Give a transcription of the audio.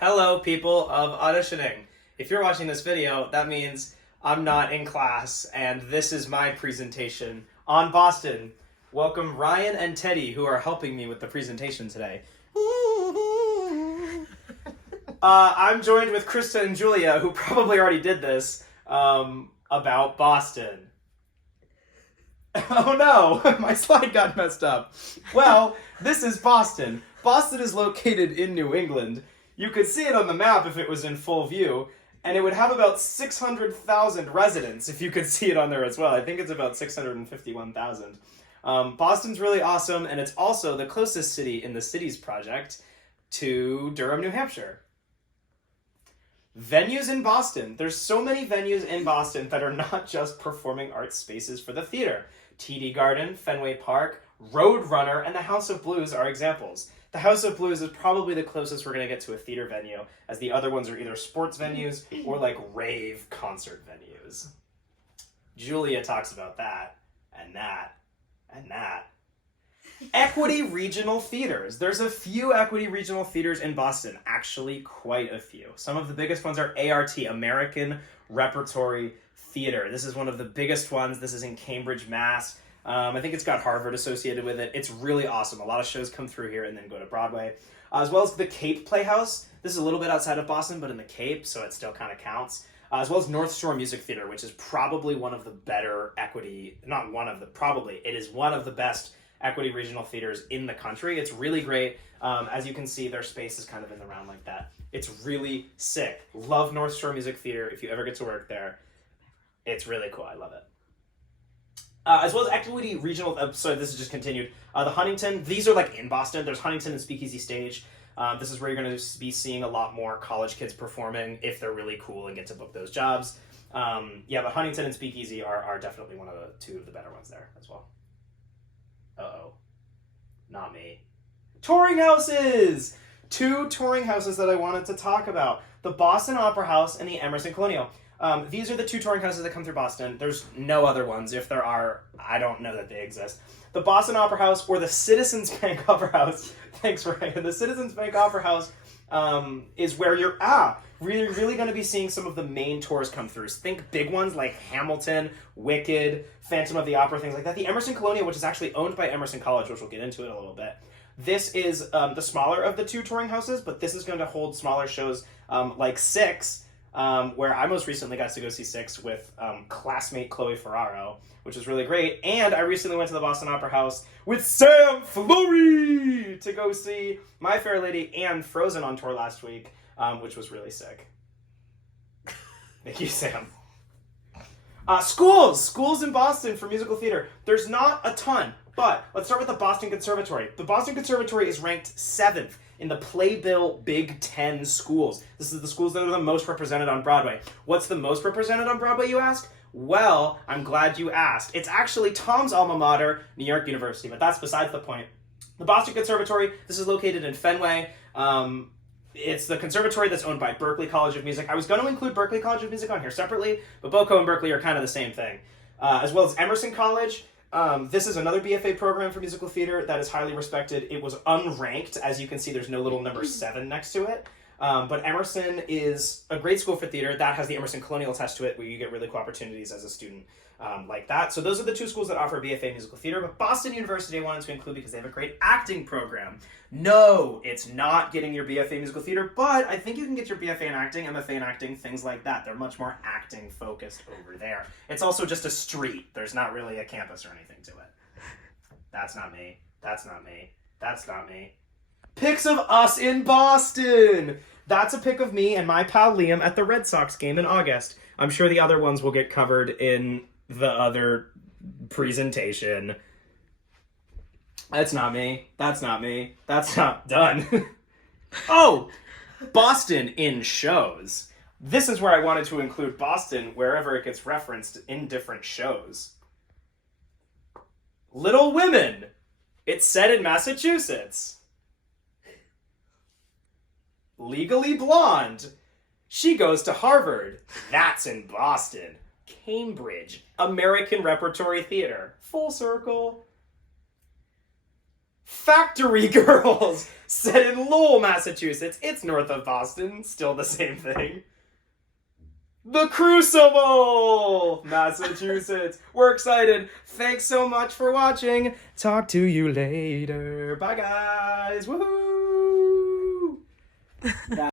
Hello, people of Auditioning. If you're watching this video, that means I'm not in class, and this is my presentation on Boston. Welcome Ryan and Teddy, who are helping me with the presentation today. I'm joined with Krista and Julia, who probably already did this, about Boston. Oh no, my slide got messed up. Well, this is Boston. Boston is located in New England. You could see it on the map if it was in full view, and it would have about 600,000 residents if you could see it on there as well. I think it's about 651,000. Boston's really awesome, and it's also the closest city in the Cities Project to Durham, New Hampshire. Venues in Boston. There's so many venues in Boston that are not just performing arts spaces for the theater. TD Garden, Fenway Park, Roadrunner, and the House of Blues are examples. The House of Blues is probably the closest we're going to get to a theater venue, as the other ones are either sports venues or like rave concert venues. Julia talks about that, and that, and that. Equity regional theaters. There's a few equity regional theaters in Boston, actually quite a few. Some of the biggest ones are ART, American Repertory Theater. This is one of the biggest ones. This is in Cambridge, Mass. I think it's got Harvard associated with it. It's really awesome. A lot of shows come through here and then go to Broadway. As well as the Cape Playhouse. This is a little bit outside of Boston, but in the Cape, so it still kind of counts. As well as North Shore Music Theater, which is probably one of the better equity, not one of the, probably, it is one of the best equity regional theaters in the country. It's really great. As you can see, their space is kind of in the round like that. It's really sick. Love North Shore Music Theater. If you ever get to work there, it's really cool. I love it. As well as equity regional, sorry, this is just continued. The Huntington, these are like in Boston. There's Huntington and Speakeasy Stage. This is where you're going to be seeing a lot more college kids performing if they're really cool and get to book those jobs. Yeah, but Huntington and Speakeasy are definitely one of the two of the better ones there as well. Uh-oh. Not me. Touring houses! Two touring houses that I wanted to talk about. The Boston Opera House and the Emerson Colonial. These are the two touring houses that come through Boston. There's no other ones. If there are, I don't know that they exist. The Boston Opera House or the Citizens Bank Opera House. Thanks, Ryan. The Citizens Bank Opera House is where you're really going to be seeing some of the main tours come through. Think big ones like Hamilton, Wicked, Phantom of the Opera, things like that. The Emerson Colonial, which is actually owned by Emerson College, which we'll get into in a little bit. This is the smaller of the two touring houses, but this is going to hold smaller shows like Six, where I most recently got to go see Six with classmate Chloe Ferraro, which was really great. And I recently went to the Boston Opera House with Sam Flory to go see My Fair Lady and Frozen on tour last week, which was really sick. Thank you, Sam. Schools in Boston for musical theater. There's not a ton, but let's start with the Boston Conservatory. The Boston Conservatory is ranked 7th in the Playbill Big Ten schools. This is the schools that are the most represented on Broadway. What's the most represented on Broadway, you ask? Well, I'm glad you asked. It's actually Tom's alma mater, New York University, but that's besides the point. The Boston Conservatory, this is located in Fenway. It's the conservatory that's owned by Berklee College of Music. I was going to include Berklee College of Music on here separately, but BoCo and Berklee are kind of the same thing. As well as Emerson College. This is another BFA program for musical theater that is highly respected. It was unranked. As you can see, there's no little number 7 next to it. But Emerson is a great school for theater. That has the Emerson Colonial attached to it, where you get really cool opportunities as a student like that. So those are the two schools that offer BFA musical theater. But Boston University I wanted to include because they have a great acting program. No, it's not getting your BFA musical theater, but I think you can get your BFA in acting, MFA in acting, things like that. They're much more acting focused over there. It's also just a street. There's not really a campus or anything to it. That's not me. That's not me. That's not me. Pics of us in Boston! That's a pic of me and my pal Liam at the Red Sox game in August. I'm sure the other ones will get covered in the other presentation. That's not me. That's not me. That's not done. Oh! Boston in shows. This is where I wanted to include Boston wherever it gets referenced in different shows. Little Women. It's set in Massachusetts. Legally Blonde. She goes to Harvard. That's in Boston. Cambridge. American Repertory Theater. Full circle. Factory Girls, set in Lowell, Massachusetts. It's north of Boston, still the same thing. The Crucible, Massachusetts. We're excited. Thanks so much for watching. Talk to you later. Bye, guys. Woohoo!